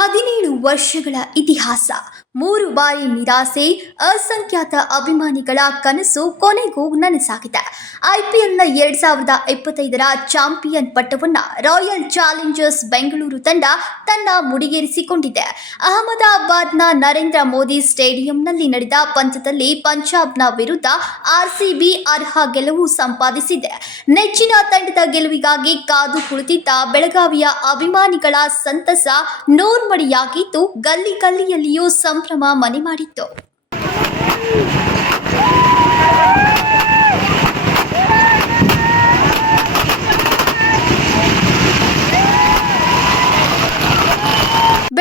ಹದಿನೇಳು ವರ್ಷಗಳ ಇತಿಹಾಸ. ಮೂರು ಬಾರಿ ನಿರಾಸೆ, ಅಸಂಖ್ಯಾತ ಅಭಿಮಾನಿಗಳ ಕನಸು ಕೊನೆಗೂ ನನಸಾಗಿದೆ. ಐಪಿಎಲ್ನ ಎರಡ್ ಸಾವಿರದ ಇಪ್ಪತ್ತೈದರ ಚಾಂಪಿಯನ್ ಪಟ್ಟವನ್ನ ರಾಯಲ್ ಚಾಲೆಂಜರ್ಸ್ ಬೆಂಗಳೂರು ತಂಡ ತನ್ನ ಮುಡಿಗೇರಿಸಿಕೊಂಡಿದೆ. ಅಹಮದಾಬಾದ್ನ ನರೇಂದ್ರ ಮೋದಿ ಸ್ಟೇಡಿಯಂನಲ್ಲಿ ನಡೆದ ಪಂದ್ಯದಲ್ಲಿ ಪಂಜಾಬ್ನ ವಿರುದ್ಧ ಆರ್ಸಿಬಿ ಅರ್ಹ ಗೆಲುವು ಸಂಪಾದಿಸಿದೆ. ನೆಚ್ಚಿನ ತಂಡದ ಗೆಲುವಿಗಾಗಿ ಕಾದು ಕುಳಿತಿದ್ದ ಬೆಳಗಾವಿಯ ಅಭಿಮಾನಿಗಳ ಸಂತಸ ನೂರ್ಮಡಿಯಾಗಿದ್ದು ಗಲ್ಲಿ ಗಲ್ಲಿಯಲ್ಲಿಯೂ ಸಂಭ್ರಮ ಮನೆ ಮಾಡಿತ್ತು.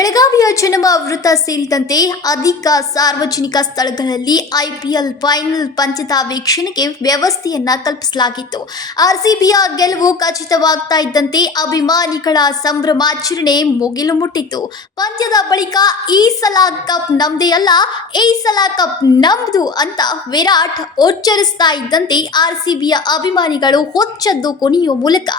ಬೆಳಗಾವಿಯ ಜನಮ ವೃತ್ತ ಸೇರಿದಂತೆ ಅಧಿಕ ಸಾರ್ವಜನಿಕ ಸ್ಥಳಗಳಲ್ಲಿ ಐಪಿಎಲ್ ಫೈನಲ್ ಪಂದ್ಯದ ವೀಕ್ಷಣೆಗೆ ವ್ಯವಸ್ಥೆಯನ್ನ ಕಲ್ಪಿಸಲಾಗಿತ್ತು. ಆರ್ಸಿಬಿಯ ಗೆಲುವು ಖಚಿತವಾಗ್ತಾ ಇದ್ದಂತೆ ಅಭಿಮಾನಿಗಳ ಸಂಭ್ರಮಾಚರಣೆ ಮುಗಿಲು ಮುಟ್ಟಿತ್ತು. ಪಂದ್ಯದ ಬಳಿಕ ಈ ಸಲ ಕಪ್ ನಮ್ದೇ ಅಲ್ಲ, ಈ ಸಲ ಕಪ್ ನಮ್ದು ಅಂತ ವಿರಾಟ್ ಉಚ್ಚರಿಸ್ತಾ ಇದ್ದಂತೆ ಆರ್ಸಿಬಿಯ ಅಭಿಮಾನಿಗಳು ಹೊಚ್ಚದ್ದು ಕುಣಿಯುವ ಮೂಲಕ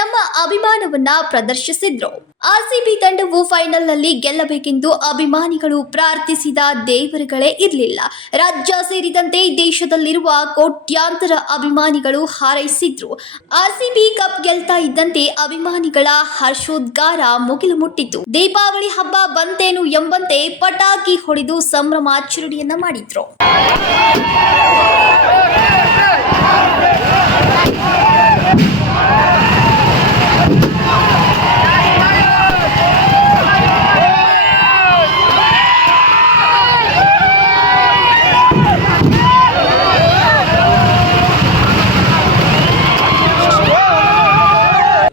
ತಮ್ಮ ಅಭಿಮಾನವನ್ನ ಪ್ರದರ್ಶಿಸಿದ್ರು. ಆರ್ಸಿಬಿ ತಂಡವು ಫೈನಲ್ನಲ್ಲಿ ಗೆಲ್ಲಬೇಕೆಂದು ಅಭಿಮಾನಿಗಳು ಪ್ರಾರ್ಥಿಸಿದ ದೇವರುಗಳೇ ಇರಲಿಲ್ಲ. ರಾಜ್ಯ ಸೇರಿದಂತೆ ದೇಶದಲ್ಲಿರುವ ಕೋಟ್ಯಾಂತರ ಅಭಿಮಾನಿಗಳು ಹಾರೈಸಿದ್ರು. ಆರ್ಸಿಬಿ ಕಪ್ ಗೆಲ್ತಾ ಇದ್ದಂತೆ ಅಭಿಮಾನಿಗಳ ಹರ್ಷೋದ್ಗಾರ ಮುಗಿಲು ಮುಟ್ಟಿತು ದೀಪಾವಳಿ ಹಬ್ಬ ಬಂತೇನು ಎಂಬಂತೆ ಪಟಾಕಿ ಹೊಡೆದು ಸಂಭ್ರಮಾಚರಣೆಯನ್ನ ಮಾಡಿದ್ರು.